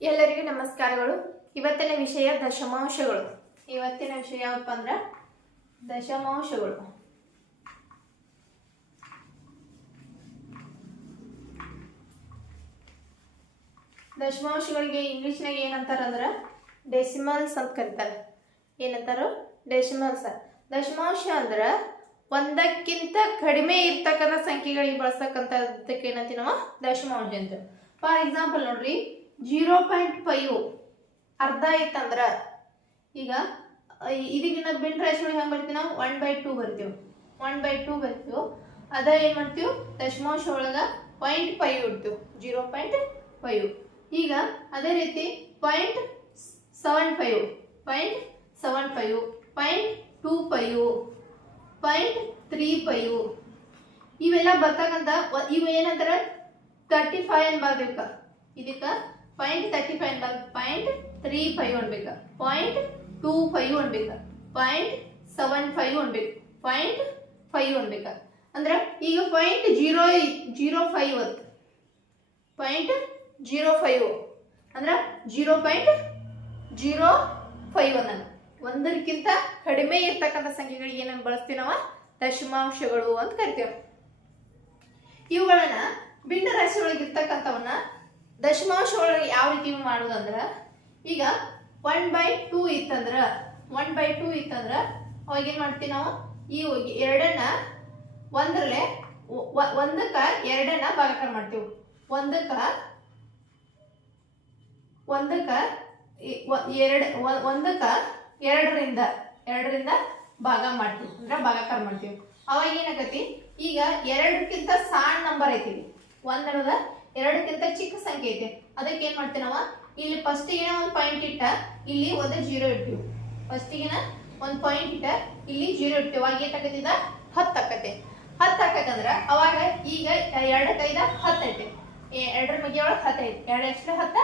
ಎಲ್ಲರಿಗೂ ನಮಸ್ಕಾರಗಳು. ಇವತ್ತಿನ ವಿಷಯ ದಶಮಾಂಶಗಳು. ಇವತ್ತಿನ ವಿಷಯ ಯಾವಪ್ಪ ಅಂದ್ರೆ ದಶಮಾಂಶಗಳು. ದಶಮಾಂಶಗಳಿಗೆ ಇಂಗ್ಲಿಷ್ನಾಗ ಏನಂತಾರ ಅಂದ್ರೆ ಡೆಸಿಮಲ್ಸ್ ಅಂತ ಕರೀತಾರೆ. ಏನಂತಾರ? ಡೆಸಿಮಲ್ಸ್. ದಶಮಾಂಶ ಅಂದ್ರೆ ಒಂದಕ್ಕಿಂತ ಕಡಿಮೆ ಇರ್ತಕ್ಕಂಥ ಸಂಖ್ಯೆಗಳಿಗೆ ಬಳಸ್ತಕ್ಕಂಥದ್ದಕ್ಕೆ ಏನಂತೀವಿ ನಾವು ದಶಮಾಂಶ ಅಂತ ಫಾರ್ ಎಕ್ಸಾಂಪಲ್ ನೋಡ್ರಿ ಜೀರೋ ಪಾಯಿಂಟ್ ಫೈವ್ ಅರ್ಧ ಇತ್ತಂದ್ರ ಈಗ ಇದಕ್ಕಿಂತ ಬಿನ್ ರಾಶಿಗಳಿಗೆ ಹೆಂಗೆ ಬರ್ತೀವಿ ನಾವು? ಒನ್ ಬೈ ಟೂ ಬರ್ತೀವಿ. ಒನ್ ಬೈ ಟೂ ಬರ್ತೀವಿ. ಅದ ಏನು ಮಾಡ್ತೀವಿ? ದಶಮಾಂಶ ಒಳಗೆ ಪಾಯಿಂಟ್ ಫೈವ್ ಇಡ್ತೀವಿ. Zero point five. ಈಗ ಅದೇ ರೀತಿ point seven five. Point seven five. Point two five. Point three five. ಇವೆಲ್ಲ ಬರ್ತಕ್ಕಂಥ ಇವು ಏನಂತಾರೆ? ತರ್ಟಿ ಫೈವ್ ಅನ್ಬಾರ್ದು ಇದಕ್ಕ ಪಾಯಿಂಟ್ ತರ್ಟಿ ಫೈವ್ ಅನ್ಬಾರ್ದು ಪಾಯಿಂಟ್ ತ್ರೀ ಫೈವ್ ಅನ್ಬೇಕು ಪಾಯಿಂಟ್ ಟೂ ಫೈವ್ ಅನ್ಬೇಕು ಪಾಯಿಂಟ್ ಸೆವೆನ್ ಫೈವ್ ಅನ್ಬೇಕು ಪಾಯಿಂಟ್ ಫೈವ್ ಅನ್ಬೇಕು ಅಂದ್ರೆ ಈಗ ಪಾಯಿಂಟ್ ಜೀರೋ ಜೀರೋ ಫೈವ್ ಅಂತ ಪಾಯಿಂಟ್ ಜೀರೋ ಫೈವ್ ಅಂದ್ರೆ ಜೀರೋ ಪಾಯಿಂಟ್ ಜೀರೋ ಫೈವ್ ಅನ್ನೋದು. ಒಂದಕ್ಕಿಂತ ಕಡಿಮೆ ಇರ್ತಕ್ಕಂಥ ಸಂಖ್ಯೆಗಳಿಗೆ ಏನನ್ನು ಬಳಸ್ತೀವಿ ನಾವು ದಶಮಾಂಶಗಳು ಅಂತ ಕರಿತೀವಿ. ಇವುಗಳನ್ನ ಭಿನ್ನ ರಾಶಿಯೊಳಗೆ ಇರ್ತಕ್ಕಂಥವನ್ನ ದಶಮಾಂಶ ಒಳಗೆ ಯಾವ ರೀತಿ ಮಾಡೋದಂದ್ರ, ಈಗ ಒನ್ ಬೈ ಟೂ ಇತ್ತಂದ್ರ ಒನ್ ಬೈ ಟೂ ಇತ್ತಂದ್ರ ಅವಾಗ ಏನ್ ಮಾಡ್ತೀವಿ ನಾವು? ಈ ಎರಡನ್ನ ಒಂದ್ರಲ್ಲೇ ಒಂದಕ್ಕ ಎರಡನ್ನ ಭಾಗಾಕಾರ ಮಾಡ್ತೀವಿ. ಒಂದಕ್ಕ ಒಂದಕ್ಕ ಎರಡ್ ಒಂದಕ್ಕ ಎರಡರಿಂದ ಎರಡರಿಂದ ಭಾಗ ಮಾಡ್ತೀವಿ. ಅಂದ್ರೆ ಭಾಗಾಕಾರ ಮಾಡ್ತೀವಿ. ಅವಾಗ ಏನಾಗತಿ ಈಗ ಎರಡಕ್ಕಿಂತ ಸಣ್ಣ ನಂಬರ್ ಐತಿ. ಒಂದ್ ಅನ್ನೋದ ಎರಡಕ್ಕಿಂತ ಚಿಕ್ಕ ಸಂಖ್ಯೆ ಐತೆ. ಅದಕ್ಕೆ ಏನ್ ಮಾಡ್ತೇವೆ ನಾವು? ಇಲ್ಲಿ ಏನೋ ಒಂದು ಪಾಯಿಂಟ್ ಇಟ್ಟ, ಇಲ್ಲಿ ಒಂದು ಜೀರೋ ಫಸ್ಟ್ ಫಸ್ಟಿಗೆನ ಒಂದು ಪಾಯಿಂಟ್ ಇಟ್ಟ, ಇಲ್ಲಿ ಜೀರೋ ಇಡ್ತೀವಿ. ಅವಾಗ ಏಟಾಕತಿದ ಹತ್ತು ಆಕತಿ ಹತ್ತು ಹಾಕಂದ್ರ ಅವಾಗ ಈಗ ಎರಡಕ್ಕೈದ ಕೈದ ಹತ್ತು ಐತೆ. ಎರಡರ ಬಗ್ಗೆ ಒಳಗೆ ಹತ್ತು ಐತಿ. ಎರಡು ಎಷ್ಟು ಹತ್ತ,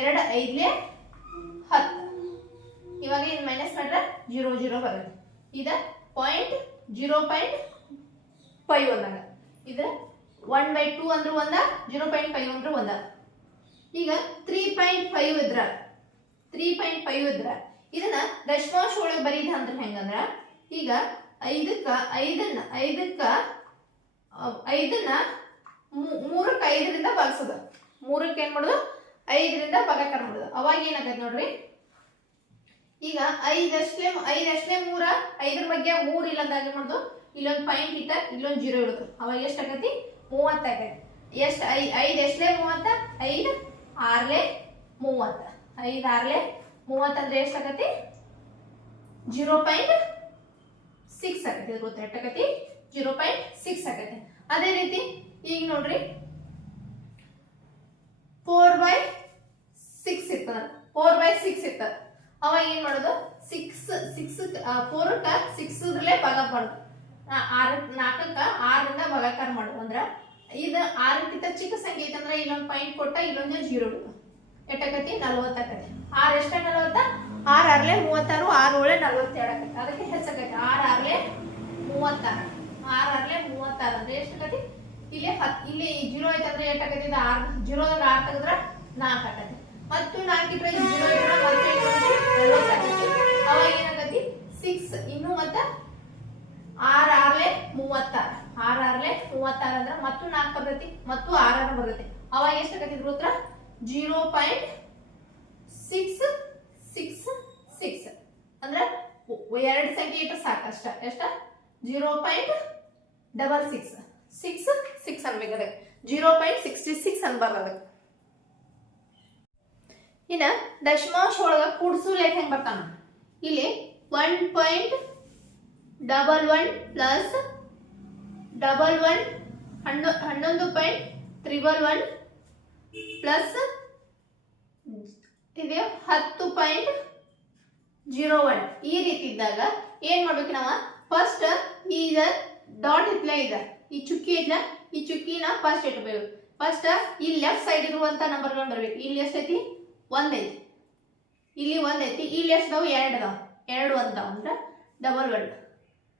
ಎರಡು ಐದ್ಲೆ ಹತ್ತು. ಇವಾಗ ಇದು ಮೈನಸ್ ಮಾಡ್ರೆ? ಜೀರೋ ಜೀರೋ ಬರುತ್ತೆ. ಇದ ಪಾಯಿಂಟ್ ಜೀರೋ ಪಾಯಿಂಟ್ ಫೈವ್ ಅಂದಾಗ. ಇದ್ರ ಒನ್ ಬೈ ಟೂ ಅಂದ್ರೆ ಒಂದ ಜೀರೋ ಪಾಯಿಂಟ್ ಫೈವ್ ಅಂದ್ರೆ ಒಂದ. ಈಗ ತ್ರೀ ಪಾಯಿಂಟ್ ಫೈವ್ ಇದ್ರ ತ್ರೀ ಪಾಯಿಂಟ್ ಫೈವ್ ಇದ್ರ, ಇದನ್ನ ದಶಮಾಂಶ ಒಳಗೆ ಬರೀದ ಅಂದ್ರೆ ಹೆಂಗಂದ್ರ, ಈಗ ಐದಕ್ಕ, ಐದನ್ನ ಐದಕ್ಕ, ಐದನ್ನ ಮೂರಕ್ಕೆ ಐದರಿಂದ ಭಾಗಿಸೋದು. ಮೂರಕ್ಕೆ ಏನ್ ಮಾಡೋದು? ಐದರಿಂದ ಭಾಗಾಕಾರ ಮಾಡೋದು. ಅವಾಗ ಏನಾಗತ್ತೆ ನೋಡ್ರಿ? ಈಗ ಐದಷ್ಟೇ ಐದಷ್ಟೇ ಮೂರ, ಐದರ ಬಗ್ಗೆ ಮೂರ್ ಇಲ್ಲದಾಗ ಏನ್ ಮಾಡೋದು? ಇಲ್ಲೊಂದು ಪಾಯಿಂಟ್ ಇಟ್ಟ, ಇಲ್ಲೊಂದು ಜೀರೋ ಇಡುದು. ಅವಾಗ ಎಷ್ಟು ಆಗತಿ ಮೂವತ್ತ ಆಗತಿ ಎಷ್ಟು? ಐ, ಐದು ಎಷ್ಟೇ ಮೂವತ್ತ? ಐದು ಆರ್ಲೆ ಮೂವತ್ತ. ಐದು ಆರ್ಲೆ ಎಷ್ಟು ಆಗತಿ ಜೀರೋ ಪಾಯಿಂಟ್ ಸಿಕ್ಸ್ ಆಗತಿ ಇದು ಗೊತ್ತ? ಜೀರೋ ಪಾಯಿಂಟ್ ಸಿಕ್ಸ್ ಆಗತಿ ಅದೇ ರೀತಿ ಈಗ ನೋಡ್ರಿ. ಫೋರ್ ಬೈ ಸಿಕ್ಸ್ ಇರ್ತದ. ಫೋರ್ ಬೈ ಸಿಕ್ಸ್ ಇರ್ತದ. ಅವಾಗ ಏನ್ ಮಾಡೋದು? ಸಿಕ್ಸ್ ಸಿಕ್ಸ್ ಫೋರ್ ಸಿಕ್ಸ್ ಭಾಗ ಮಾಡೋದು ಆರ್ ನಾಲ್ಕಕ್ಕ ಆರರಿಂದ ಭಾಗಾಕಾರ ಮಾಡೋದು ಅಂದ್ರೆ ಇದು ಆರಕ್ಕಿಂತ ಚಿಕ್ಕ ಸಂಖ್ಯೆ ಐತಂದ್ರ ಇಲ್ಲೊಂದು ಪಾಯಿಂಟ್ ಕೊಟ್ಟ ಇಲ್ಲೊಂದು ಜೀರೋ ಎಟ್ಟಕತಿ ನಲ್ವತ್ತಾಕತಿ ಆರ್ ಎಷ್ಟ ನಲ್ವತ್ತ? ಆರ್ ಆರ್ಲೆ ಮೂವತ್ತಾರು, ಆರ್ ಏಳೆ ನಲ್ವತ್ತೆರಡು ಆಕತಿ ಅದಕ್ಕೆ ಹೆಚ್ಚಾಗತ್ತೆ ಆರ್ ಆರ್ಲೆ ಮೂವತ್ತಾರು. ಆರ್ ಆರ್ಲೆ ಮೂವತ್ತಾರು. ಅಂದ್ರೆ ಎಷ್ಟಕತಿ ಇಲ್ಲಿ ಹತ್, ಇಲ್ಲಿ ಜೀರೋ ಐತಂದ್ರೆ ಎಟ್ಟಕತಿ ಇದು ಜೀರೋ ಅಂದ್ರೆ ಆರ್ ತೆಗೆದ್ರ ನಾಲ್ಕು ಆಕತಿ ಮತ್ತು ನಾಲ್ಕು ಇಟ್ರೆ ಜೀರೋ ಇಟ್ರೆ ಮತ್ತೆ ಅವಾಗ ಏನಾಕತಿ ಸಿಕ್ಸ್ ಇನ್ನು ಮತ್ತ ಆರ್ ಆರ್ಲೆ ಮೂವತ್ತಾರು. ಆರ್ ಆರ್ಲೆ ಮೂವತ್ತಾರು ಅಂದ್ರೆ ಮತ್ತು ನಾಲ್ಕು ಬರ್ತೈತಿ, ಮತ್ತು ಆರ್ ಆರ್ ಬರ್ತೈತಿ. ಅವಾಗ ಎಷ್ಟು ಇದ್ರ ಉತ್ತರ zero point six six six. ಅಂದ್ರೆ ಎರಡು ಸಂಖ್ಯೆ ಇಟ್ಟರೆ ಸಾಕಷ್ಟ. ಎಷ್ಟ? Zero point double six. Six six ಅನ್ಬೇಕು ಅದಕ್ಕೆ ಜೀರೋ ಪಾಯಿಂಟ್ ಸಿಕ್ಸ್ಟಿ ಸಿಕ್ಸ್ ಅನ್ಬಾರ್ದು ಅದಕ್ಕೆ ಇನ್ನ ದಶಮಾಂಶ ಒಳಗ ಕೂಡ್ಸು ಲೇಖ ಹೆಂಗ್ ಬರ್ತಾನ? ಇಲ್ಲಿ one point double one plus double one ಹನ್ನೊ ಹನ್ನೊಂದು ಪಾಯಿಂಟ್ ತ್ರಿಬಲ್ ಒನ್ ಪ್ಲಸ್ ಇದೆ ಹತ್ತು ಪಾಯಿಂಟ್ ಜೀರೋ ಒನ್. ಈ ರೀತಿ ಇದ್ದಾಗ ಏನು ಮಾಡ್ಬೇಕು ನಾವು? ಫಸ್ಟ್ ಈಗ ಡಾಟ್ ಇತ್ಲ ಇದ. ಈ ಚುಕ್ಕಿ ಐತ್ಲ ಈ ಚುಕ್ಕಿನ ಫಸ್ಟ್ ಇಟ್ಬೇಕು ಫಸ್ಟ್ ಈ ಲೆಫ್ಟ್ ಸೈಡ್ ಇರುವಂತ ನಂಬರ್ ಬರ್ಬೇಕು. ಇಲ್ಲಿ ಎಷ್ಟೈತಿ ಒಂದೈತಿ ಇಲ್ಲಿ ಒಂದೈತಿ ಇಲ್ಲಿ ಎಷ್ಟದಾವು ಎರಡು ಅದಾವ. ಎರಡು ಅಂತ ಅಂದ್ರೆ ಡಬಲ್ ಒನ್.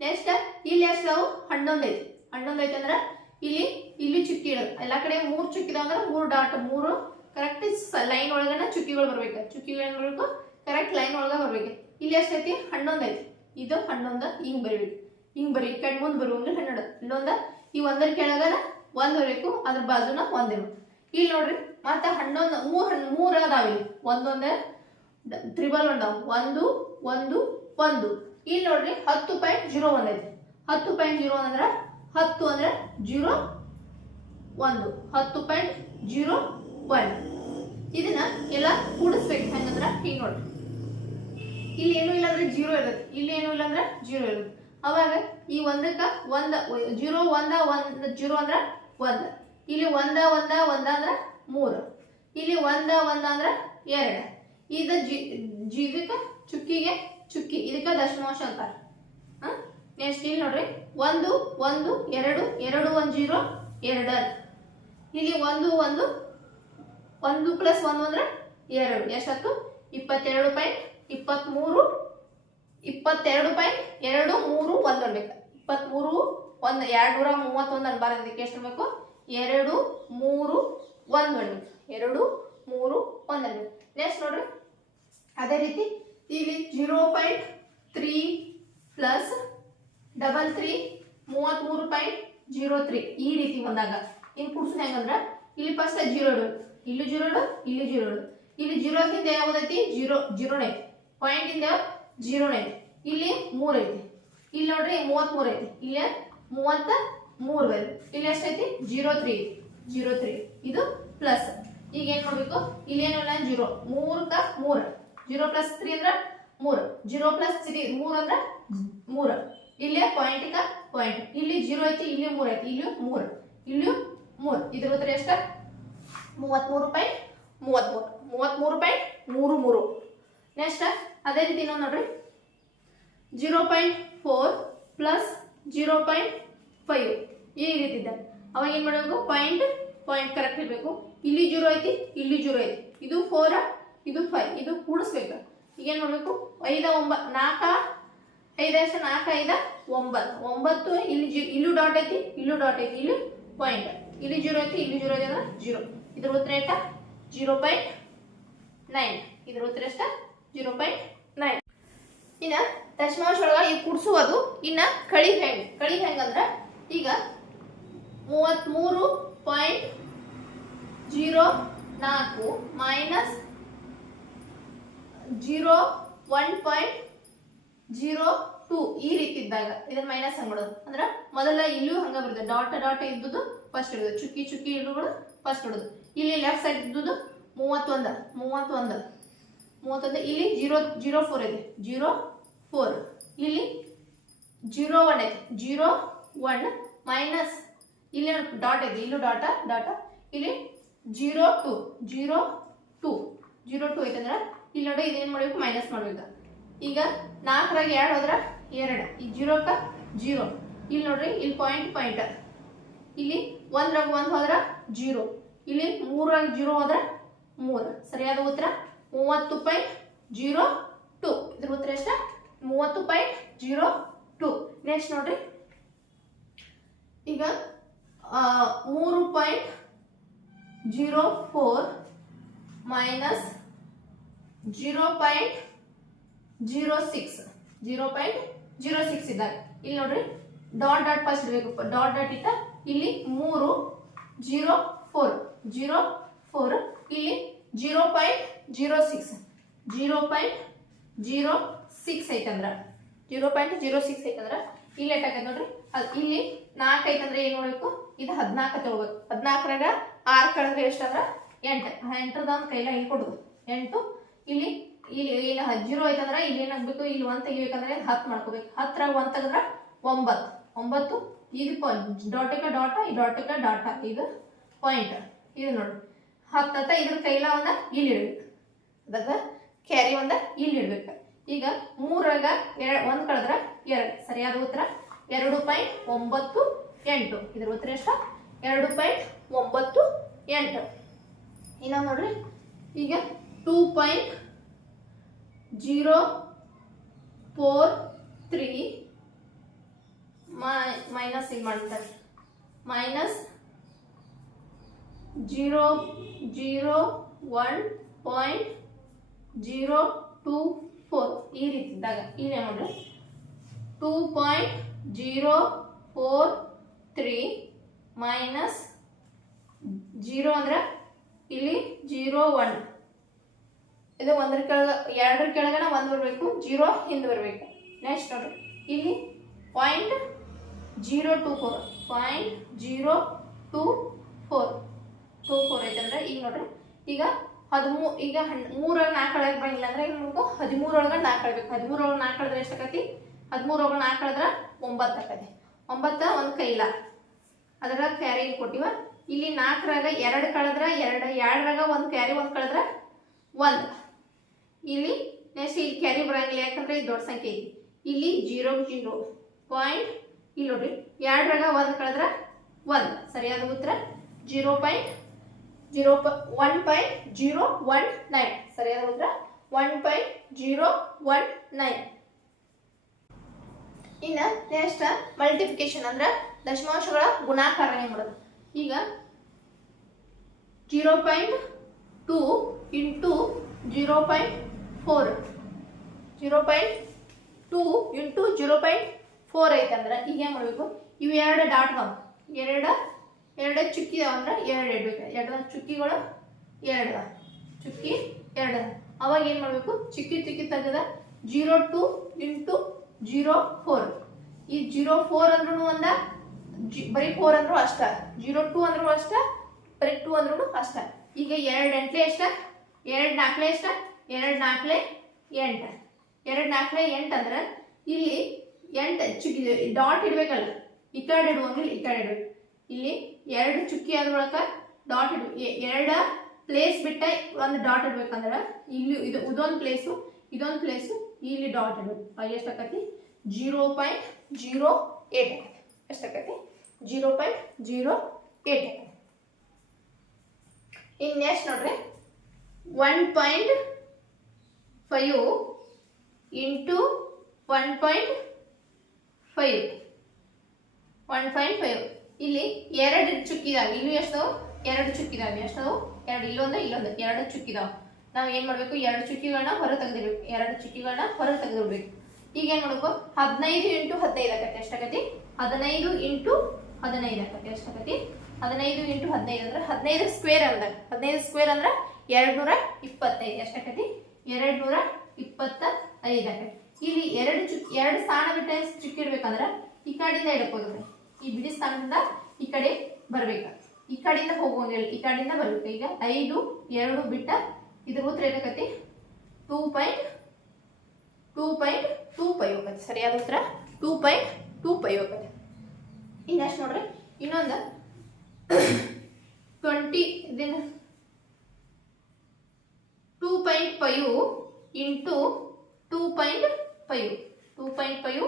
ನೆಕ್ಸ್ಟ್ ಇಲ್ಲಿ ಎಷ್ಟು ಹನ್ನೊಂದೈತಿ ಐತಿ. ಅಂದ್ರೆ ಇಲ್ಲಿ ಇಲ್ಲಿ ಚುಕ್ಕಿ ಇಡೋದು. ಎಲ್ಲ ಕಡೆ ಮೂರು ಚುಕ್ಕಿ ಇದಾವ ಅಂದ್ರೆ ಮೂರು ಡಾಟ್, ಮೂರು ಕರೆಕ್ಟ್ ಲೈನ್ ಒಳಗನ ಚುಕ್ಕಿಗಳು ಬರ್ಬೇಕು. ಚುಕ್ಕಿಗಳು ಕರೆಕ್ಟ್ ಲೈನ್ ಒಳಗ ಬರ್ಬೇಕು. ಇಲ್ಲಿ ಎಷ್ಟೈತಿ ಹನ್ನೊಂದು ಐತಿ. ಇದು ಹನ್ನೊಂದ, ಹಿಂಗ್ ಬರಿಬೇಕು. ಹಿಂಗ್ ಬರಿ ಕಡ್ ಮುಂದೆ ಬರುವಂಗ ಹನ್ನೆರಡು. ಇನ್ನೊಂದು ಈ ಒಂದರ ಕೆಳಗನ ಒಂದ್ ಬರಬೇಕು, ಅದ್ರ ಬಾಜುನ ಒಂದ್ ಇರ್ಬೇಕು. ಇಲ್ಲಿ ನೋಡ್ರಿ, ಮತ್ತೆ ಹನ್ನೊಂದು, ಮೂರ್, ಮೂರು ಇಲ್ಲಿ. ಒಂದೊಂದ ತ್ರಿಬಲ್ ಅದಾವ ಒಂದು ಒಂದು ಒಂದು. ಇಲ್ಲಿ ನೋಡ್ರಿ ಹತ್ತು ಪಾಯಿಂಟ್ ಜೀರೋ ಒಂದ್ ಐತಿ ಹತ್ತು ಪಾಯಿಂಟ್ ಜೀರೋ ಒಂದ್ ಅಂದ್ರ ಹತ್ತು ಅಂದ್ರೆ ಜೀರೋ ಒಂದು. ಹತ್ತು ಪಾಯಿಂಟ್ ಜೀರೋ ಒನ್ ಇದನ್ನ ಎಲ್ಲ ಕೂಡಿಸ್ಬೇಕು. ಹೆಂಗಂದ್ರ? ಹಿಂಗ್ ನೋಡ್ರಿ. ಇಲ್ಲಿ ಏನು ಇಲ್ಲ ಅಂದ್ರೆ ಜೀರೋ ಇರುತ್ತೆ. ಇಲ್ಲಿ ಏನು ಇಲ್ಲ ಅಂದ್ರೆ ಜೀರೋ ಇರುತ್ತೆ. ಅವಾಗ ಈ ಒಂದಕ್ಕ ಒಂದ ಜೀರೋ ಒಂದ, ಒಂದ್ ಜೀರೋ ಅಂದ್ರ ಒಂದ. ಇಲ್ಲಿ ಒಂದ ಒಂದ ಒಂದ ಅಂದ್ರ ಮೂರು. ಇಲ್ಲಿ ಒಂದ ಒಂದ ಅಂದ್ರ ಎರಡು. ಇದ ಜಿ, ಜೀವಿಕ ಚುಕ್ಕಿಗೆ ಚುಕ್ಕಿ, ಇದಕ್ಕೆ ದಶಮಾಂಶ ಅಂತಾರೆ. ನೆಕ್ಸ್ಟ್ ಇಲ್ಲಿ ನೋಡ್ರಿ. ಒಂದು ಒಂದು, ಎರಡು ಎರಡು, ಒಂದು, ಜೀರೋ ಎರಡರ್ ಇಲ್ಲಿ ಒಂದು ಒಂದು ಒಂದು ಪ್ಲಸ್ ಒಂದು ಅಂದ್ರೆ ಎರಡು. ಎಷ್ಟು ಇಪ್ಪತ್ತೆರಡು ಪಾಯಿಂಟ್ ಇಪ್ಪತ್ತ್ಮೂರು, ಇಪ್ಪತ್ತೆರಡು ಪಾಯಿಂಟ್ ಎರಡು ಮೂರು ಒಂದು ಅನ್ಬೇಕು. ಇಪ್ಪತ್ತ್ಮೂರು, ಒಂದು ಎರಡು ನೂರ ಮೂವತ್ತೊಂದು ಅನ್ಬಾರ್ದು ಅದಕ್ಕೆ ಎಷ್ಟು ಅನ್ಬೇಕು? ಎರಡು, ಮೂರು, ಒಂದು ಅನ್ಬೇಕು. ಎರಡು, ಮೂರು, ಒಂದು ಅನ್ಬೇಕು. ನೆಕ್ಸ್ಟ್ ನೋಡ್ರಿ. ಅದೇ ರೀತಿ ಇಲ್ಲಿ zero point three plus double three ಮೂವತ್ತ್ಮೂರು ಪಾಯಿಂಟ್ ಜೀರೋ ತ್ರೀ ಈ ರೀತಿ ಬಂದಾಗ ಇನ್ಪುಟ್ಸ್ ಹೆಂಗಂದ್ರೆ? ಇಲ್ಲಿ ಫಸ್ಟ್ ಜೀರೋ ಇಡು. ಇಲ್ಲಿ ಜೀರೋ ಇಡು, ಇಲ್ಲಿ ಜೀರೋ ಇಡು. ಇಲ್ಲಿ ಜೀರೋಕ್ಕಿಂತ ಯಾವುದೈತಿ ಜೀರೋ ಜೀರೋನೇ ಪಾಯಿಂಟಿಂದ ಜೀರೋನೇ ಇಲ್ಲಿ ಮೂರೈತಿ ಇಲ್ಲಿ ನೋಡ್ರಿ ಮೂವತ್ತ್ಮೂರು ಐತಿ. ಇಲ್ಲಿ ಮೂವತ್ತ ಮೂರು ಬರೀ ಇಲ್ಲಿ ಎಷ್ಟೈತಿ ಜೀರೋ ತ್ರೀ ಜೀರೋ ತ್ರೀ ಇದು ಪ್ಲಸ್ ಈಗ ಏನ್ ಮಾಡ್ಬೇಕು? ಇಲ್ಲಿ ಏನಿಲ್ಲ ಜೀರೋ ಮೂರಕ್ಕ ಮೂರು. ಜೀರೋ ಪ್ಲಸ್ ತ್ರೀ ಅಂದ್ರೆ ಮೂರು. ಜೀರೋ ಪ್ಲಸ್ ತ್ರೀ ಮೂರು ಅಂದ್ರೆ ಮೂರು. ಇಲ್ಲೇ ಪಾಯಿಂಟ್ ಪಾಯಿಂಟ್ ಇಲ್ಲಿ ಜೀರೋ ಐತಿ, ಇಲ್ಲಿ ಮೂರು ಐತಿ ಇಲ್ಲಿ ಮೂರು. ಇಲ್ಲಿ ಮೂರು. ಇದ್ರ ಉತ್ತರ ಎಷ್ಟ? ಮೂವತ್ಮೂರು ಪಾಯಿಂಟ್ ಮೂವತ್ಮೂರು. ಮೂವತ್ಮೂರು ಪಾಯಿಂಟ್ ಮೂರು ಮೂರು ನೆಕ್ಸ್ಟ್ ಅದೇ ರೀತಿ ಇನ್ನೊಂದು ನೋಡ್ರಿ. Zero point four plus zero point five ಈ ರೀತಿ ಇದೆ. ಅವಾಗ ಏನು ಮಾಡಬೇಕು ಪಾಯಿಂಟ್ ಪಾಯಿಂಟ್ ಕರೆಕ್ಟ್ ಇರಬೇಕು. ಇಲ್ಲಿ ಜೀರೋ ಐತಿ, ಇಲ್ಲಿ ಜೀರೋ ಐತಿ. ಇದು ಫೋರ ಇದು ಫೈವ್ ಇದು ಕೂಡಿಸ್ಬೇಕು. ಈಗ ಏನ್ ಮಾಡಬೇಕು? ಐದ ಒಂಬ ನಾಲ್ಕ ಐದ ಎಷ್ಟು ನಾಲ್ಕು ಐದ ಒಂಬತ್ತು ಒಂಬತ್ತು, ಇಲ್ಲಿ ಜಿ, ಇಲ್ಲೂ ಡಾಟ್ ಐತಿ, ಇಲ್ಲೂ ಡಾಟ್ ಐತಿ. ಇಲ್ಲಿ ಪಾಯಿಂಟ್ ಇಲ್ಲಿ ಜೀರೋ ಐತಿ, ಇಲ್ಲಿ ಜೀರೋ ಐತಿ ಅಂದ್ರೆ ಜೀರೋ ಇದ್ರ ಉತ್ತರ ಎಷ್ಟ? ಜೀರೋ ಪಾಯಿಂಟ್ ನೈನ್ ಇದ್ರ ಉತ್ತರ ಎಷ್ಟ? ಜೀರೋ ಪಾಯಿಂಟ್ ನೈನ್ ಇನ್ನ ದಶಮಾಂಶ ಒಳಗ ಈಗ ಕುಡ್ಸುವುದು, ಇನ್ನ ಕಳಿ ಹೆಂಗ್? ಕಳಿ ಹೆಂಗಂದ್ರ ಈಗ ಮೂವತ್ಮೂರು ಪಾಯಿಂಟ್ ಜೀರೋ ನಾಲ್ಕು minus zero one point zero two ಈ ರೀತಿ ಇದ್ದಾಗ ಇದನ್ನ ಮೈನಸ್ ಹಂಗ್ ಮಾಡೋದು. ಅಂದ್ರೆ ಮೊದಲ ಇಲ್ಲೂ ಹಂಗ ಬರ್ತದೆ ಡಾಟ್ ಡಾಟ್ ಇದ್ದುದು ಫಸ್ಟ್ ಇಡೋದು. ಚುಕ್ಕಿ ಚುಕ್ಕಿ ಇಡುಗಳು ಫಸ್ಟ್ ಇಡೋದು. ಇಲ್ಲಿ ಲೆಫ್ಟ್ ಸೈಡ್ ಇದ್ದುದು ಮೂವತ್ತೊಂದ, ಮೂವತ್ತೊಂದು. ಮೂವತ್ತೊಂದು, ಇಲ್ಲಿ ಜೀರೋ ಜೀರೋ ಫೋರ್ ಇದೆ. ಜೀರೋ ಫೋರ್ ಇಲ್ಲಿ ಜೀರೋ ಒನ್ ಇದೆ ಜೀರೋ ಒನ್ ಮೈನಸ್ ಇಲ್ಲಿ ಡಾಟ್ ಇದೆ. ಇಲ್ಲೂ ಡಾಟ ಡಾಟ ಇಲ್ಲಿ zero two zero two zero two ಐತೆ ಅಂದ್ರೆ ಇಲ್ಲಿ ನೋಡಿ, ಇದೇನು ಮಾಡಬೇಕು ಮೈನಸ್ ಮಾಡಬೇಕು. ಈಗ ನಾಲ್ಕರಾಗ ಎರಡು ಹೋದ್ರ ಎರಡು. ಈ ಜೀರೋಕ ಜೀರೋ. ಇಲ್ಲಿ ನೋಡ್ರಿ, ಇಲ್ಲಿ ಪಾಯಿಂಟ್ ಪಾಯಿಂಟ್ ಇಲ್ಲಿ ಒಂದ್ರಾಗ ಒಂದು ಹೋದ್ರ ಜೀರೋ. ಇಲ್ಲಿ ಮೂರಾಗ ಜೀರೋ ಹೋದ್ರ ಮೂರು. ಸರಿಯಾದ ಉತ್ತರ? ಮೂವತ್ತು ಪಾಯಿಂಟ್ ಜೀರೋ ಟು. ಇದ್ರ ಉತ್ತರ ಎಷ್ಟ? ಮೂವತ್ತು ಪಾಯಿಂಟ್ ಜೀರೋ ಟು. ನೆಕ್ಸ್ಟ್ ನೋಡ್ರಿ. ಈಗ ಮೂರು point zero four minus zero point zero six. Zero point zero six ಇದ್ದಾಗ ಇಲ್ಲಿ ನೋಡ್ರಿ, ಡಾಟ್ ಡಾಟ್ ಫಸ್ಟ್ ಇರಬೇಕು. ಡಾಟ್ ಡಾಟ್ ಇಟ್ಟ ಇಲ್ಲಿ ಮೂರು, ಜೀರೋ ಫೋರ್. ಜೀರೋ ಫೋರ್, ಇಲ್ಲಿ zero point zero six. Zero point zero six ಐತಂದ್ರ. Zero point zero six ಐತಂದ್ರ ಇಲ್ಲಿ ಎಷ್ಟಾಗತ್ತೆ ನೋಡ್ರಿ. ಅದು ಇಲ್ಲಿ ನಾಲ್ಕು ಐತಂದ್ರೆ ಏನು ನೋಡಬೇಕು ಇದು ಹದಿನಾಲ್ಕು ತಗೋಬೇಕು. ಹದಿನಾಲ್ಕರಾಗ ಆರು ಕಳೆದ್ರೆ ಎಷ್ಟಂದ್ರ? ಎಂಟು. ಎಂಟರದ ಒಂದು ಕೈಲ ಹಿಂಗೆ ಕೊಡೋದು ಎಂಟು ಇಲ್ಲಿ ಇಲ್ಲಿ ಇಲ್ಲಿ ಜೀರೋ ಐತಂದ್ರೆ ಇಲ್ಲಿ ಏನಾಗ್ಬೇಕು? ಇಲ್ಲಿ ಒಂದು ತೆಗಿಬೇಕಂದ್ರೆ ಹತ್ತು ಮಾಡ್ಕೋಬೇಕು. ಹತ್ತರಾಗ ಒಂದು ತೆಗೆದ್ರ ಒಂಬತ್ತು. ಒಂಬತ್ತು ಇದು ಡಾಟಕ ಡಾಟ ಈ ಡಾಟಕ ಡಾಟ ಇದು ಪಾಯಿಂಟ್ ಇದು ನೋಡಿ. ಹತ್ತತ್ತ ಇದ್ರ ಕೈಲ ಒಂದ ಇಲ್ಲಿ ಇಡ್ಬೇಕು. ಅದಕ್ಕೆ ಕ್ಯಾರಿ ಒಂದ ಇಲ್ಲಿ ಇಡ್ಬೇಕು. ಈಗ ಮೂರಾಗ ಎರಡು ಒಂದು ಕಳೆದ್ರ ಎರಡು. ಸರಿಯಾದ ಉತ್ತರ? ಎರಡು ಪಾಯಿಂಟ್ ಒಂಬತ್ತು ಎಂಟು. ಇದ್ರ ಉತ್ತರ ಎಷ್ಟ? ಎರಡು ಪಾಯಿಂಟ್ ಒಂಬತ್ತು ಎಂಟು. ಇನ್ನೊಂದು ನೋಡ್ರಿ. ಈಗ two point zero four three minus ಇಲ್ಲಿ ಮಾಡ್ತಾರೆ minus zero zero one point zero two four ಈ ರೀತಿ ಇದ್ದಾಗ ಇಲ್ಲೇ ನೋಡ್ರಿ two point zero four three minus zero ಅಂದರೆ ಇಲ್ಲಿ ಜೀರೋ ಒನ್ ಇದು ಒಂದರ ಕೆಳಗ, ಎರಡರ ಕೆಳಗನ ಒಂದು ಬರಬೇಕು, ಜೀರೋ ಹಿಂದೆ ಬರಬೇಕು. ನೆಕ್ಸ್ಟ್ ನೋಡ್ರಿ. ಇಲ್ಲಿ point zero two four point zero two four two four ಐತಂದ್ರೆ ಈಗ ನೋಡ್ರಿ. ಈಗ ಹದಿಮೂ, ಈಗ ಹಣ್ ಮೂರೊಳಗೆ ನಾಲ್ಕು ಕಳೆಯಕ್ಕೆ ಬಂದಿಲ್ಲ ಅಂದ್ರೆ ಈಗ ಹದಿಮೂರು ಹದಿಮೂರೊಳಗೆ ನಾಲ್ಕು ಕಳ್ಬೇಕು ಹದಿಮೂರೊಳಗೆ ನಾಲ್ಕು ಕಳೆದ್ರೆ ಎಷ್ಟು ಆಕತಿ? ಹದಿಮೂರೊಳಗೆ ನಾಲ್ಕು ಕಳೆದ್ರೆ ಒಂಬತ್ತು ಆಕತಿ. ಒಂಬತ್ತು ಒಂದು ಕೈಲ. ಅದರ ಕ್ಯಾರಿ ಕೊಟ್ಟಿವ. ಇಲ್ಲಿ ನಾಲ್ಕರಾಗ ಎರಡು ಕಳೆದ್ರೆ ಎರಡು, ಎರಡರಾಗ ಒಂದು ಕ್ಯಾರಿ ಒಂದು ಕಳೆದ್ರೆ ಒಂದು. ಇಲ್ಲಿ ನೆಕ್ಸ್ಟ್ ಇಲ್ಲಿ ಕ್ಯಾರಿ ಬರಂಗಿಲ್ಲ, ಯಾಕಂದ್ರೆ ಇದು ದೊಡ್ಡ ಸಂಖ್ಯೆ ಐತಿ ಇಲ್ಲಿ ಜೀರೋ ಜೀರೋ ಪಾಯಿಂಟ್ ಇಲ್ಲಿ ನೋಡ್ರಿ ಎರಡರಾಗ ಒಂದು ಕಳೆದ್ರೆ ಒಂದು. ಸರಿಯಾದ ಉತ್ತರ? ಜೀರೋ ಪಾಯಿಂಟ್ ಜೀರೋ ಪ one point zero one nine ಸರಿಯಾದ ಉತ್ತರ? One point zero one nine ಇನ್ನು ನೆಕ್ಸ್ಟ್ ಮಲ್ಟಿಫಿಕೇಶನ್ ಅಂದ್ರೆ ದಶಮಾಂಶಗಳ ಗುಣಾಕಾರ ಮಾಡೋದು? ಈಗ zero point two into zero point four zero point two into zero point four ಐತಂದ್ರೆ ಈಗ ಏನು ಮಾಡಬೇಕು? ಇವು ಎರಡು ಡಾಟ್ ಅವ ಎರಡು ಎರಡು ಚುಕ್ಕಿ ಅಂದ್ರೆ ಎರಡು ಇಡಬೇಕು. ಎರಡು ಚುಕ್ಕಿಗಳು ಎರಡು ಚುಕ್ಕಿ ಎರಡು ಅವಾಗ ಏನು ಮಾಡಬೇಕು? ಚುಕ್ಕಿ ಚುಕ್ಕಿ ತೆಗೆದ zero two into zero four ಈ ಜೀರೋ ಫೋರ್ ಅಂದ್ರೂ ಒಂದ, ಜಿ, ಬರೀ ಫೋರ್ ಅಂದ್ರೂ ಅಷ್ಟ. ಜೀರೋ ಟು ಅಂದ್ರೂ ಅಷ್ಟ, ಬರೀ ಟೂ ಅಂದ್ರೂ ಅಷ್ಟ. ಈಗ ಎರಡು ಎಂಟ್ಲೆ ಎಷ್ಟ ಎರಡು ನಾಲ್ಕಲೆ ಎಷ್ಟ ಎರಡು ನಾಲ್ಕಲೆ ಎಂಟು. ಎರಡು ನಾಲ್ಕಲೆ ಎಂಟು ಅಂದ್ರೆ ಇಲ್ಲಿ ಎಂಟು ಚುಕ್ಕಿ ಡಾಟ್ ಇಡ್ಬೇಕಲ್ಲ, ಈ ಕಡೆ ಇಡುವಂಗಿಲ್ಲ ಈ ಕಡೆ ಇಡ್ಬೇಕು. ಇಲ್ಲಿ ಎರಡು ಚುಕ್ಕಿ ಆದ ಡಾಟ್ ಇಡು ಎರಡ ಪ್ಲೇಸ್ ಬಿಟ್ಟ ಒಂದು ಡಾಟ್ ಇಡ್ಬೇಕಂದ್ರೆ ಇಲ್ಲಿ ಇದು, ಇದೊಂದು ಪ್ಲೇಸು ಇದೊಂದು ಪ್ಲೇಸು ಇಲ್ಲಿ ಡಾಟ್ ಇಡ್ಬೇಕು. ಎಷ್ಟು ಆಕತಿ? ಜೀರೋ ಪಾಯಿಂಟ್ ಜೀರೋ ಏಟ್ ಆಕತಿ. ಎಷ್ಟಾಕತಿ ಜೀರೋ ಪಾಯಿಂಟ್ ಜೀರೋ ಏಟ್ ಆಕತಿ. ಇನ್ನು ನೆಕ್ಸ್ಟ್ ನೋಡ್ರಿ. One point five into one point five one point five ಇಲ್ಲಿ ಎರಡು ಚುಕ್ಕಿದಾವೆ. ಇನ್ನು ಎಷ್ಟು? ಎರಡು ಚುಕ್ಕಿದಾವೆ. ಎಷ್ಟು? ಎರಡು. ಇಲ್ಲೊಂದು ಇಲ್ಲೊಂದು. ಎರಡು ಚುಕ್ಕಿದಾವೆ. ನಾವು ಏನು ಮಾಡಬೇಕು? ಎರಡು ಚುಕ್ಕಿಗಳನ್ನ ಹೊರ ತೆಗೆದಿರ್ಬೇಕು ಎರಡು ಚುಕ್ಕಿಗಳನ್ನ ಹೊರ ತೆಗೆದಿರ್ಬೇಕು ಈಗ ಏನು ಮಾಡಬೇಕು? ಹದಿನೈದು ಇಂಟು ಹದಿನೈದು ಆಕತಿ. ಎಷ್ಟಾಗತಿ ಹದಿನೈದು ಇಂಟು ಹದಿನೈದು ಆಕತಿ. ಎಷ್ಟಾಗತಿ ಹದಿನೈದು ಇಂಟು ಹದಿನೈದು ಅಂದ್ರೆ ಹದಿನೈದು ಸ್ಕ್ವೇರ್ ಅಂದಾಗ. ಹದಿನೈದು ಸ್ಕ್ವೇರ್ ಅಂದ್ರೆ ಎರಡು ನೂರ ಇಪ್ಪತ್ತೈದು. ಎಷ್ಟಾಕತಿ? ಎರಡು ನೂರ ಇಪ್ಪತ್ತ ಐದು ಆಕತಿ ಇಲ್ಲಿ ಎರಡು ಚುಕ್ ಎರಡು ಸ್ಥಾನ ಬಿಟ್ಟ ಚುಕ್ಕಿ ಇಡ್ಬೇಕಂದ್ರೆ ಈ ಕಡೆಯಿಂದ ಇಡಬಹುದು ಈ ಬಿಡಿ ಸ್ಥಾನದಿಂದ ಈ ಕಡೆ ಬರ್ಬೇಕು. ಈ ಕಡೆಯಿಂದ ಹೋಗುವಂಗಿಲ್ಲ ಈ ಕಡೆಯಿಂದ ಬರ್ಬೇಕು ಈಗ ಐದು, ಎರಡು ಬಿಟ್ಟ ಇದ್ರ ಉತ್ತರ ಏನಾಕತಿ two point two point two five ಹೋಗತ್ತೆ. ಸರಿಯಾದ ಉತ್ತರ? ಟೂ ಪಾಯಿಂಟ್ ಟೂ ಫೈವ್ ಹೋಗತ್ತೆ. ಇನ್ನಷ್ಟು ನೋಡ್ರಿ. ಇನ್ನೊಂದು. ಟ್ವೆಂಟಿ ದಿನ two point five into two point five two point five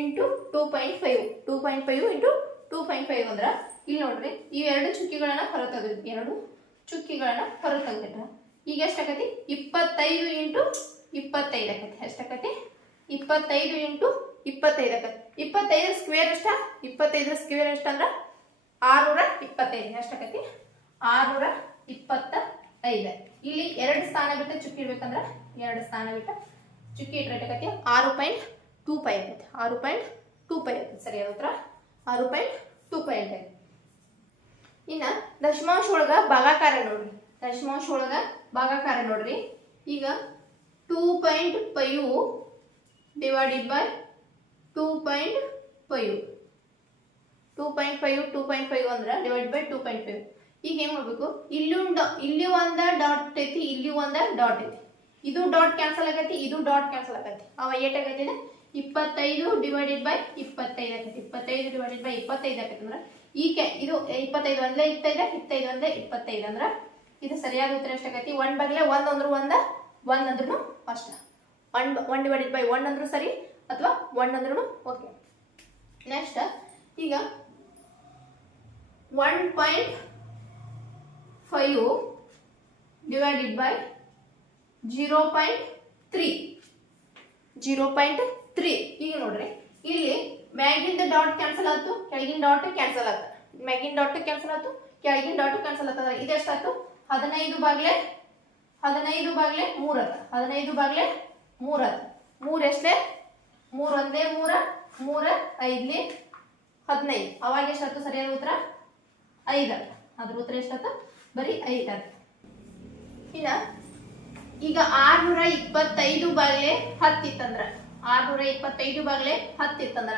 into two point five two point five into two point five ಅಂದ್ರೆ ಇಲ್ಲಿ ನೋಡ್ರಿ, ಈ ಎರಡು ಚುಕ್ಕಿಗಳನ್ನು ಹೊರ ತೆಗೆದು ಎರಡು ಚುಕ್ಕಿಗಳನ್ನು ಹೊರ ತೆಗೆದಿಟ್ಟ ಈಗ ಎಷ್ಟಾಕತಿ? ಇಪ್ಪತ್ತೈದು ಇಂಟು ಇಪ್ಪತ್ತೈದು ಆಕತಿ. ಎಷ್ಟಾಕತಿ? ಇಪ್ಪತ್ತೈದು ಇಂಟು ಇಪ್ಪತ್ತೈದು ಆಕತಿ. ಇಪ್ಪತ್ತೈದು ಸ್ಕ್ವೇರ್ ಎಷ್ಟ? ಇಪ್ಪತ್ತೈದು ಸ್ಕ್ವೇರ್ ಎಷ್ಟಂದ್ರೆ ಆರುನೂರ ಇಪ್ಪತ್ತೈದು. ಎಷ್ಟಾಕತಿ? ಆರುನೂರ ಇಪ್ಪತ್ತ ಐದು ಇಲ್ಲಿ ಎರಡು ಸ್ಥಾನ ಬಿಟ್ಟು ಚುಕ್ಕಿ ಇಡ್ಬೇಕಂದ್ರೆ ಎರಡು ಸ್ಥಾನ ಬಿಟ್ಟು ಚುಕ್ಕಿ ಎಷ್ಟಾಕತಿ ಆರು ಪಾಯಿಂಟ್ ಟೂ ಪೈ ಆಗುತ್ತೆ. ಆರು ಪಾಯಿಂಟ್ ಟೂ ಪೈ ಆಗೈತೆ ಸರಿಯಾದ ಉತ್ತರ? ಆರು ಪಾಯಿಂಟ್ ಟೂ ಪೈ ಅಂತ ಇನ್ನು ದಶಮಾಂಶ ಒಳಗ ಭಾಗಾಕಾರ ನೋಡ್ರಿ. ದಶಮಾಂಶ ಒಳಗ ಭಾಗಾಕಾರ ನೋಡ್ರಿ. ಈಗ two point five divided by two point five. Two point five, two point five ಅಂದ್ರೆ divide by two point five. ಈಗ ಏನ್ ಮಾಡ್ಬೇಕು? ಇಲ್ಲಿ ಇಲ್ಲಿ ಒಂದ ಡಾಟ್ ಐತಿ, ಇಲ್ಲಿ ಒಂದ ಡಾಟ್ ಐತಿ. ಇದು ಡಾಟ್ ಕ್ಯಾನ್ಸಲ್ ಆಗೈತಿ, ಇದು ಡಾಟ್ ಕ್ಯಾನ್ಸಲ್ ಆಗೈತಿ. ಅವ ಏಟ್ ಆಗೈತಿ ಇಪ್ಪತ್ತೈದು ಡಿವೈಡೆಡ್ ಬೈ ಇಪ್ಪತ್ತೈದು ಆಗೈತಿ. ಇಪ್ಪತ್ತೈದು ಡಿವೈಡೆಡ್ ಬೈ ಇಪ್ಪತ್ತೈದು ಆಗೈತಿ ಅಂದ್ರೆ ಈ ಕ್ಯಾ ಇದು ಇಪ್ಪತ್ತೈದು ಒಂದೇ ಇಪ್ಪತ್ತೈದು ಇಪ್ಪತ್ತೈದು ಒಂದೇ ಇಪ್ಪತ್ತೈದು ಅಂದ್ರೆ ಇದು ಸರಿಯಾದ ಉತ್ತರ ಎಷ್ಟಾಗೈತಿ ಒನ್ ಬಗ್ಲೆ ಒಂದ್ ಅಂದ್ರೆ ಒಂದ ಒನ್ ಅಂದ್ರೂ ಅಷ್ಟ. One one divided by one ಅಂದ್ರೂ ಸರಿ ಅಥವಾ ಒನ್ ಅಂದ್ರೂ ಓಕೆ ನೆಕ್ಸ್ಟ್ ಈಗ one point five divided by zero point three zero point three ಈಗ ನೋಡ್ರಿ, ಇಲ್ಲಿ ಮ್ಯಾಗಿಂದ ಡಾಟ್ ಕ್ಯಾನ್ಸಲ್ ಆಯ್ತು, ಕೆಳಗಿನ ಡಾಟ್ ಕ್ಯಾನ್ಸಲ್ ಆಯ್ತು. ಮ್ಯಾಗಿನ ಡಾಟ್ ಕ್ಯಾನ್ಸಲ್ ಆಯ್ತು, ಕೆಳಗಿನ ಡಾಟ್ ಕ್ಯಾನ್ಸಲ್ ಆಗ್ತದ ಇದು ಎಷ್ಟಾಯ್ತು ಹದಿನೈದು ಬಾಗ್ಲೆ ಹದಿನೈದು ಬಾಗ್ಲೆ ಮೂರತ್ ಹದಿನೈದು ಬಾಗ್ಲೆ ಮೂರತ್ ಮೂರ್ ಎಷ್ಟೇ ಮೂರ್ ಒಂದೇ ಮೂರ ಮೂರ ಐದ್ಲಿ ಹದಿನೈದು. ಅವಾಗ ಎಷ್ಟಾಯ್ತು? ಸರಿಯಾದ ಉತ್ತರ ಐದ. ಅದ್ರ ಉತ್ತರ ಎಷ್ಟಾಯ್ತು? ಬರೀ ಐದ್ ಇನ್ನ ಈಗ ಆರ್ನೂರ ಇಪ್ಪತ್ತೈದು ಬಾಗ್ಲೆ ಹತ್ತಿತ್ತಂದ್ರ. ಆರ್ನೂರ ಇಪ್ಪತ್ತೈದು ಬಾಗ್ಲೆ ಹತ್ತಿತ್ತಂದ್ರ.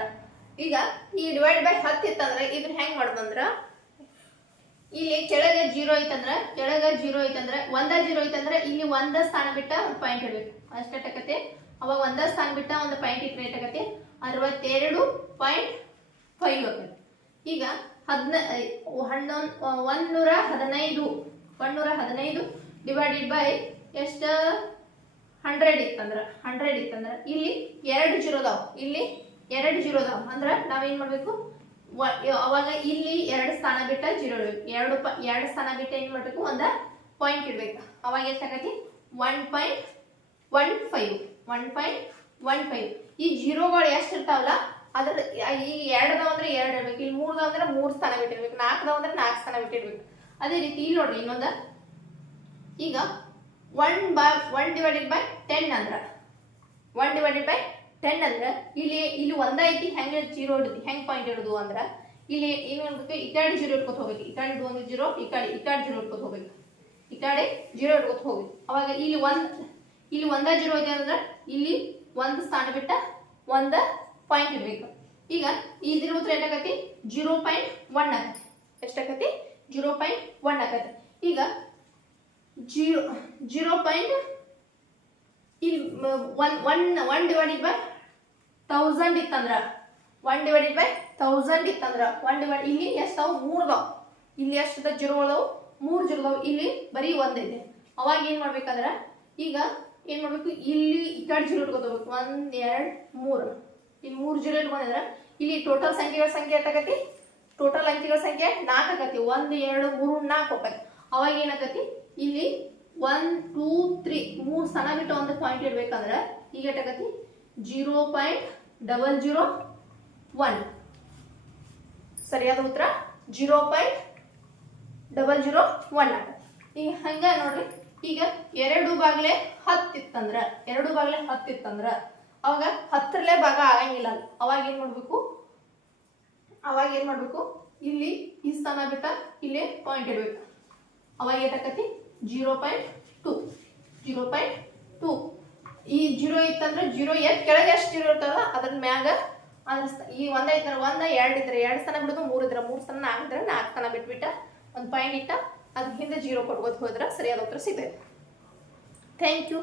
ಈಗ ಈ ಡಿವೈಡ್ ಬೈ ಹತ್ತಿತ್ತಂದ್ರ ಇದನ್ನ ಹೆಂಗ್ ಮಾಡೋದಂದ್ರ? ಇಲ್ಲಿ ಕೆಳಗೆ ಜೀರೋ ಐತಂದ್ರ, ಕೆಳಗೆ ಜೀರೋ ಐತಂದ್ರ, ಒಂದ ಜೀರೋ ಐತಂದ್ರ ಇಲ್ಲಿ ಒಂದ ಸ್ಥಾನ ಬಿಟ್ಟ ಒಂದು ಪಾಯಿಂಟ್ ಇಡ್ಬೇಕು ಅಷ್ಟೇ ಅವಾಗ ಒಂದ ಸ್ಥಾನ ಬಿಟ್ಟ ಒಂದು ಪಾಯಿಂಟ್ ಇಟ್ರೆ ಏಟಾಗತ್ತೆ ಅರವತ್ತೆರಡು ಪಾಯಿಂಟ್ ಫೈವ್ ಈಗ ಹದಿನ ಹನ್ನೊಂದು ಒಂದೂರ ಹದಿನೈದು ಒಂದೂರ ಹದಿನೈದು ಡಿವೈಡೆಡ್ ಬೈ ಎಷ್ಟು? ಹಂಡ್ರೆಡ್ ಇತ್ತಂದ್ರೆ ಹಂಡ್ರೆಡ್ ಇತ್ತಂದ್ರೆ, ಇಲ್ಲಿ ಎರಡು ಜೀರೋ ಅದಾವ, ಇಲ್ಲಿ ಎರಡು ಜೀರೋ ಅದಾವ, ಅಂದ್ರ ನಾವೇನ್ ಮಾಡ್ಬೇಕು? ಅವಾಗ ಇಲ್ಲಿ ಎರಡು ಸ್ಥಾನ ಬಿಟ್ಟ ಜೀರೋ ಎರಡು ಪ, ಎರಡು ಸ್ಥಾನ ಬಿಟ್ಟ ಏನ್ ಮಾಡ್ಬೇಕು? ಒಂದ ಪಾಯಿಂಟ್ ಇಡ್ಬೇಕು. ಅವಾಗ ಎಷ್ಟಾಗತಿ one point one five one point one five ಈ ಜೀರೋಗಳು ಎಷ್ಟು ಇರ್ತಾವಲ್ಲ ಅದ್ರ ಈ ಎರಡು ಅದಾವ ಅಂದ್ರೆ ಎರಡು ಇರ್ಬೇಕು, ಇಲ್ಲಿ ಮೂರ್ ಅದಾವ ಅಂದ್ರೆ ಮೂರ್ ಸ್ಥಾನ ಬಿಟ್ಟಿರ್ಬೇಕು ನಾಲ್ಕು ಅದಾವ ಅಂದ್ರೆ ನಾಲ್ಕು ಸ್ಥಾನ ಬಿಟ್ಟಿರ್ಬೇಕು. ಅದೇ ರೀತಿ ಇಲ್ಲಿ ನೋಡ್ರಿ ಇನ್ನೊಂದ. ಈಗ one by one divided by ten ಅಂದ್ರ ಒನ್ ಡಿವೈಡೆಡ್ ಬೈ ಟೆನ್ ಅಂದ್ರೆ, ಇಲ್ಲಿ ಇಲ್ಲಿ ಒಂದ ಐತಿ, ಹೆಂಗೆ ಜೀರೋ ಇಡುದು ಹೆಂಗ್ ಪಾಯಿಂಟ್ ಇಡುದು ಅಂದ್ರ, ಇಲ್ಲಿ ಏನ್ ಮಾಡ್ಬೇಕು ಈ ಕಡೆ ಜೀರೋ ಇಟ್ಕೊತ ಹೋಗ್ಬೇಕು, ಈ ಕಡೆ ಒಂದು ಜೀರೋ ಈ ಕಡೆ ಈ ಕಡೆ ಜೀರೋ ಇಟ್ಕೊತ ಹೋಗ್ಬೇಕು. ಈ ಕಡೆ ಜೀರೋ ಇಟ್ಕೊತ ಹೋಗ್ಬೇಕು. ಅವಾಗ ಇಲ್ಲಿ ಒಂದ್, ಇಲ್ಲಿ ಒಂದ ಜೀರೋ ಇದೆ ಅಂದ್ರೆ, ಇಲ್ಲಿ ಒಂದ್ ಸ್ಥಾನ ಬಿಟ್ಟ ಒಂದ ಪಾಯಿಂಟ್ ಇರಬೇಕು ಈಗ ಇದ್ರ ಉತ್ತರ ಏನಾಗತಿ ಜೀರೋ ಪಾಯಿಂಟ್ ಒನ್ ಆಗತ್ತೆ. ಎಷ್ಟಾಗತಿ ಜೀರೋ ಪಾಯಿಂಟ್ ಒನ್ ಆಗತ್ತೆ. ಈಗ ಜೀರೋ ಜೀರೋ ಪಾಯಿಂಟ್ ಇಲ್ಲಿ one one one divided by thousand ಇತ್ತಂದ್ರ? ಒನ್ ಡಿವೈಡೆಡ್ ಬೈ ತೌಸಂಡ್ ಇತ್ತಂದ್ರ? ಒನ್ ಡಿವೈಡ್ ಇಲ್ಲಿ ಎಷ್ಟು ಮೂರ್ ಅದಾವ. ಇಲ್ಲಿ ಎಷ್ಟದ? ಜೀರೋ ಅದಾವು. ಮೂರು ಜೀರೋ ಅದಾವು. ಇಲ್ಲಿ ಬರೀ ಒಂದೈತೆ ಅವಾಗ ಏನ್ ಮಾಡ್ಬೇಕಂದ್ರ, ಈಗ ಏನ್ ಮಾಡ್ಬೇಕು? ಇಲ್ಲಿ ಈ ಕಡೆ ಜೀರೋ ಇಟ್ಕೋಬೇಕು ಒಂದ್, ಎರಡ್, ಮೂರ್. ಇಲ್ಲಿ ಮೂರು ಜೀರೋ ಇಟ್ಕೊಂಡಿದ್ರೆ ಇಲ್ಲಿ ಟೋಟಲ್ ಸಂಖ್ಯೆಗಳ ಸಂಖ್ಯೆ ಎಷ್ಟಾಗತಿ ಟೋಟಲ್ ಅಂಕಿಗಳ ಸಂಖ್ಯೆ ನಾಲ್ಕು ಆಗತಿ ಒಂದು, ಎರಡು, ಮೂರು, ನಾಲ್ಕು ಹೋಗತಿ ಅವಾಗ ಏನಾಗತಿ ಇಲ್ಲಿ ಒನ್ ಟೂ ತ್ರೀ ಮೂರು ಸ್ಥಾನ ಬಿಟ್ಟು ಒಂದು ಪಾಯಿಂಟ್ ಇಡ್ಬೇಕಂದ್ರೆ ಈಗ ಎಷ್ಟಾಗತಿ zero point double zero one ಸರಿಯಾದ ಉತ್ತರ? Zero point double zero one ಆಗತ್ತೆ. ಈಗ ಹಂಗ ನೋಡ್ರಿ. ಈಗ ಎರಡು ಬಾಗ್ಲೆ ಹತ್ತಿತ್ತಂದ್ರ ಎರಡು ಬಾಗ್ಲೆ ಹತ್ತಿತ್ತಂದ್ರ ಅವಾಗ ಹತ್ತರಲ್ಲೇ ಭಾಗ ಆಗಂಗಿಲ್ಲ. ಅವಾಗ ಏನ್ ಮಾಡ್ಬೇಕು? ಅವಾಗ ಏನ್ ಮಾಡ್ಬೇಕು? ಇಲ್ಲಿ ಈ ಸ್ಥಾನ ಬಿಟ್ಟ ಇಲ್ಲಿ ಪಾಯಿಂಟ್ ಇಡ್ಬೇಕು. ಅವಾಗ ಏಟಾಕತಿ zero point two zero point two ಈ ಜೀರೋ ಇತ್ತಂದ್ರೆ ಜೀರೋ ಎಷ್ಟ್? ಕೆಳಗೆ ಎಷ್ಟು ಜೀರೋ ಇರ್ತದ ಅದ್ರ ಮ್ಯಾಗ ಅದ್ರ ಈ ಒಂದ ಇದ್ರೆ ಒಂದ, ಎರಡು ಇದ್ರೆ ಎರಡು ಸ್ಥಾನ ಬಿಡೋದು, ಮೂರ್ ಇದ್ರೆ ಮೂರ್ ಸ್ಥಾನ, ನಾಲ್ಕು ಇದ್ರೆ ನಾಲ್ಕು ಸ್ಥಾನ ಬಿಟ್ಬಿಟ್ಟ ಒಂದು ಪಾಯಿಂಟ್ ಇಟ್ಟ ಅದ್ರ ಹಿಂದೆ ಜೀರೋ ಕೊಟ್ಕೋತ ಹೋದ್ರೆ ಸರಿಯಾದ ಉತ್ತರ ಸಿಗ್ತೈತೆ. Thank you